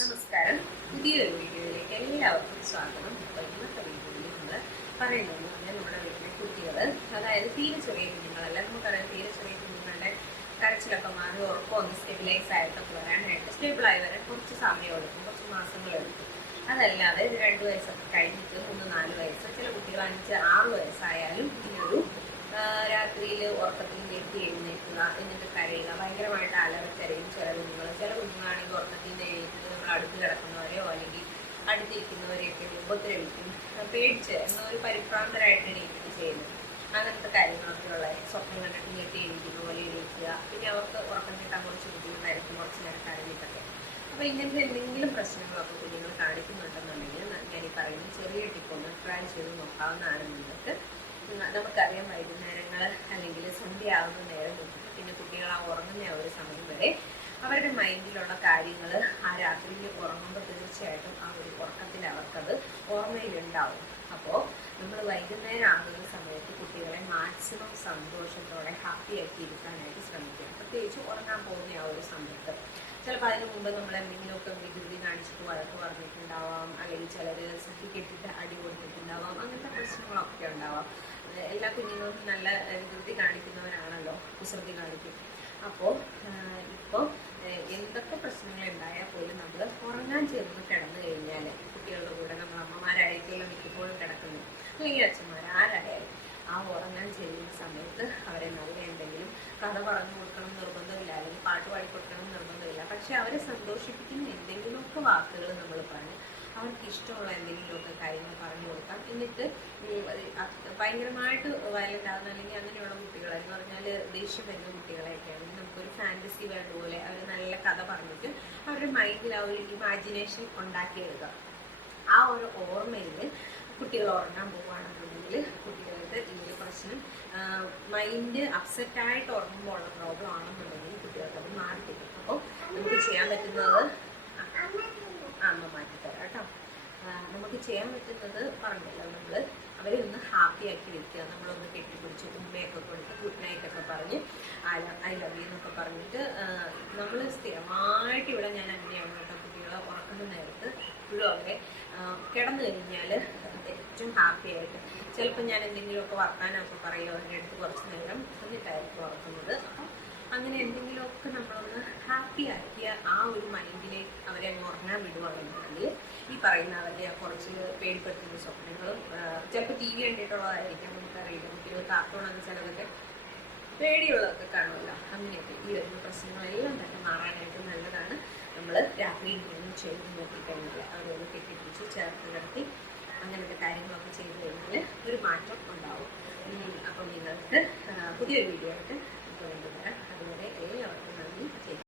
നമസ്കാരം. പുതിയൊരു വീഡിയോയിലേക്ക് എല്ലാവർക്കും സ്വാഗതം. അപ്പോൾ ഇന്നത്തെ വീഡിയോയിൽ നമ്മൾ പറയുന്നത് നമ്മുടെ വീട്ടിലെ കുട്ടികൾ, അതായത് തീരെ ചെറിയ കുഞ്ഞുങ്ങളല്ല, നമുക്കറിയാം തീരെ ചെറിയ കുഞ്ഞുങ്ങളുടെ കരച്ചിലൊക്കെ മാറി ഉറക്കം ഒന്ന് സ്റ്റെബിലൈസ് ആയിട്ടൊക്കെ വരാനായിട്ട് സ്റ്റേബിളായി വരാൻ കുറച്ച് സമയം എടുക്കും, കുറച്ച് മാസങ്ങളെടുക്കും. അതല്ലാതെ 2 വയസ്സൊക്കെ കഴിഞ്ഞിട്ട് 3-4 വയസ്സ്, ചില കുട്ടികൾ 5-6 വയസ്സായാലും ഈ ഒരു രാത്രിയിൽ ഉറക്കത്തിൽ ഞെട്ടി എഴുന്നേൽക്കുക, എന്നിട്ട് കരയുക, ഭയങ്കരമായിട്ട് അലറിക്കരയും ചില കുഞ്ഞുങ്ങളാണെങ്കിൽ ഉറക്കത്തിൽ നിന്ന് എഴുന്നേറ്റ് നമ്മൾ അടുത്ത് കിടക്കുന്നവരെയോ അല്ലെങ്കിൽ അടുത്തിരിക്കുന്നവരെയൊക്കെ ഉപദ്രവിക്കും, പേടിച്ച് എന്നൊരു പരിഭ്രാന്തരായിട്ട് എണീറ്റ് ചെയ്യുന്നത്. അങ്ങനത്തെ കാര്യങ്ങളൊക്കെ ഉള്ള സ്വപ്നം കണ്ടിട്ട് ഞെട്ടി എണീക്കുന്ന പോലെ എണീക്കുക. പിന്നെ അവർക്ക് ഉറക്കം കിട്ടാൻ കുറച്ച് ബുദ്ധിമുട്ടായിരിക്കും, കുറച്ച് നേരം കരഞ്ഞിട്ടൊക്കെ. അപ്പോൾ ഇങ്ങനത്തെ എന്തെങ്കിലും പ്രശ്നങ്ങളൊക്കെ കുഞ്ഞുങ്ങൾ കാണിക്കുന്നുണ്ടെന്നുണ്ടെങ്കിൽ ഞാൻ ഈ പറയുന്ന ചെറിയ ടിപ്പൊന്ന് ട്രൈ ചെയ്ത് നോക്കാവുന്നതാണ്. നിങ്ങൾക്ക് നമുക്കറിയാം വൈകുന്നേരങ്ങൾ അല്ലെങ്കിൽ സന്ധ്യ ആവുന്ന നേരം തൊട്ടിട്ട് പിന്നെ കുട്ടികൾ ആ ഉറങ്ങുന്ന ആ ഒരു സമയം വരെ അവരുടെ മൈൻഡിലുള്ള കാര്യങ്ങൾ ആ രാത്രിയിൽ ഉറങ്ങുമ്പോൾ തീർച്ചയായിട്ടും ആ ഒരു ഉറക്കത്തിൽ അവർക്കത് ഓർമ്മയിലുണ്ടാവും. അപ്പോൾ നമ്മൾ വൈകുന്നേരം ആകുന്ന സമയത്ത് കുട്ടികളെ മാക്സിമം സന്തോഷത്തോടെ ഹാപ്പിയാക്കി ഇരുത്താനായിട്ട് ശ്രമിക്കുക. പ്രത്യേകിച്ച് ഉറങ്ങാൻ പോകുന്ന ആ ഒരു സമയത്ത് ചിലപ്പോൾ അതിന് മുമ്പ് നമ്മൾ എന്തെങ്കിലുമൊക്കെ വികൃതി കാണിച്ചിട്ട് വഴക്ക് പറഞ്ഞിട്ടുണ്ടാവാം, അല്ലെങ്കിൽ ചിലർ സഹിക്കെട്ടിട്ട് അടി കൊടുത്തിട്ടുണ്ടാവാം, അങ്ങനത്തെ പ്രശ്നങ്ങളൊക്കെ ഉണ്ടാവാം. എല്ലാ കുഞ്ഞുങ്ങളും നല്ല വികൃതി കാണിക്കുന്നവരാണല്ലോ, കുസൃതി കാണിക്കും. അപ്പോൾ ഇപ്പോൾ എന്തൊക്കെ പ്രശ്നങ്ങൾ ഉണ്ടായാൽ പോലും നമ്മൾ ഉറങ്ങാൻ ചേർന്ന് കിടന്നു കഴിഞ്ഞാൽ കുട്ടികളുടെ കൂടെ നമ്മൾ അമ്മമാരായിരിക്കുമല്ലോ മിക്കപ്പോഴും കിടക്കുന്നത്, അല്ലെങ്കിൽ അച്ഛന്മാർ ആരായാലും ആ ഉറങ്ങാൻ ചെയ്യുന്ന സമയത്ത് അവരെ നല്ല എന്തെങ്കിലും കഥ പറഞ്ഞു കൊടുക്കണം നിർബന്ധമില്ല, അല്ലെങ്കിൽ പാട്ട് പാടി കൊടുക്കണം നിർബന്ധമില്ല. പക്ഷെ അവരെ സന്തോഷിപ്പിക്കുന്ന എന്തെങ്കിലുമൊക്കെ വാക്കുകൾ നമ്മൾ പറഞ്ഞ് അവർക്ക് ഇഷ്ടമുള്ള എന്തെങ്കിലുമൊക്കെ കാര്യങ്ങൾ പറഞ്ഞു കൊടുക്കാം. എന്നിട്ട് ഭയങ്കരമായിട്ട് വയലൻ്റ് ആകുന്ന അല്ലെങ്കിൽ അങ്ങനെയുള്ള കുട്ടികളെ എന്ന് പറഞ്ഞാൽ ദേഷ്യം വരുന്ന കുട്ടികളെയൊക്കെ ആണെങ്കിൽ നമുക്കൊരു ഫാൻറ്റസി വേൾഡ് പോലെ അവർ നല്ല കഥ പറഞ്ഞിട്ട് അവരുടെ മൈൻഡിൽ ആ ഒരു ഇമാജിനേഷൻ ഉണ്ടാക്കിയെടുക്കുക. ആ ഒരു ഓർമ്മയിൽ കുട്ടികൾ ഉറങ്ങാൻ പോവുകയാണെന്നുണ്ടെങ്കിൽ കുട്ടികൾക്ക് ഈ ഒരു പ്രശ്നം മൈൻഡ് അപ്സെറ്റായിട്ട് ഉറങ്ങുമ്പോൾ ഉള്ള പ്രോബ്ലം ആണെന്നുണ്ടെങ്കിൽ കുട്ടികൾക്ക് അത് മാറിക്കിട്ടും. അപ്പോൾ നമുക്ക് ചെയ്യാൻ പറ്റുന്നത് അമ്മ മാറ്റിത്തരാം കേട്ടോ. നമുക്ക് ചെയ്യാൻ പറ്റുന്നത് പറഞ്ഞല്ലോ, നമ്മൾ അവരെ ഒന്ന് ഹാപ്പി ആക്കി വെക്കുക. നമ്മളൊന്ന് കെട്ടിപ്പിടിച്ച് ഉമ്മയൊക്കെ കൊടുത്ത് ഗുഡ് നൈറ്റൊക്കെ പറഞ്ഞ് ഐ ലവ് യു എന്നൊക്കെ പറഞ്ഞിട്ട് നമ്മൾ സ്ഥിരമായിട്ട് ഇവിടെ ഞാൻ അങ്ങനെയാണ് കേട്ടോ, കുട്ടികളെ ഉറക്കുന്ന നേരത്ത് ഇപ്പോഴും അവരെ കിടന്നു കഴിഞ്ഞാൽ ഏറ്റവും ഹാപ്പി ആയിട്ട് ചിലപ്പോൾ ഞാൻ എന്തെങ്കിലുമൊക്കെ വർത്താനമൊക്കെ പറയുമോ അവരുടെ അടുത്ത് കുറച്ച് നേരം എന്നിട്ടായിരിക്കും ഉറക്കുന്നത്. അപ്പം അങ്ങനെ എന്തെങ്കിലുമൊക്കെ നമ്മളൊന്ന് ഹാപ്പി ആക്കിയ ആ ഒരു മൈൻഡിലേക്ക് അവരെ അങ്ങ് ഉറങ്ങാൻ വിടുവാണെന്നുണ്ടെങ്കിൽ ഈ പറയുന്ന അവരുടെ കുറച്ച് പേടിപ്പെടുത്തുന്ന സ്വപ്നങ്ങളും ചിലപ്പോൾ TV കണ്ടിട്ടുള്ളതായിരിക്കാം, നമുക്കറിയില്ല. കുട്ടികൾ കാർട്ടൂണൊക്കെ ചിലതൊക്കെ പേടിയുള്ളതൊക്കെ കാണുമല്ലോ, അങ്ങനെയൊക്കെ ഈ വരുന്ന പ്രശ്നങ്ങളെല്ലാം തന്നെ മാറാനായിട്ട് നല്ലതാണ്. നമ്മൾ രാത്രി ഇങ്ങനെ ചെയ്ത് നോക്കിക്കഴിഞ്ഞാൽ അവരൊന്ന് കെട്ടിപ്പിടിച്ച് ചേർത്ത് കിടത്തി അങ്ങനത്തെ കാര്യങ്ങളൊക്കെ ചെയ്ത് കഴിഞ്ഞാൽ ഒരു മാറ്റം ഉണ്ടാവും. അപ്പം നിങ്ങൾക്ക് പുതിയൊരു വീഡിയോ ആയിട്ട്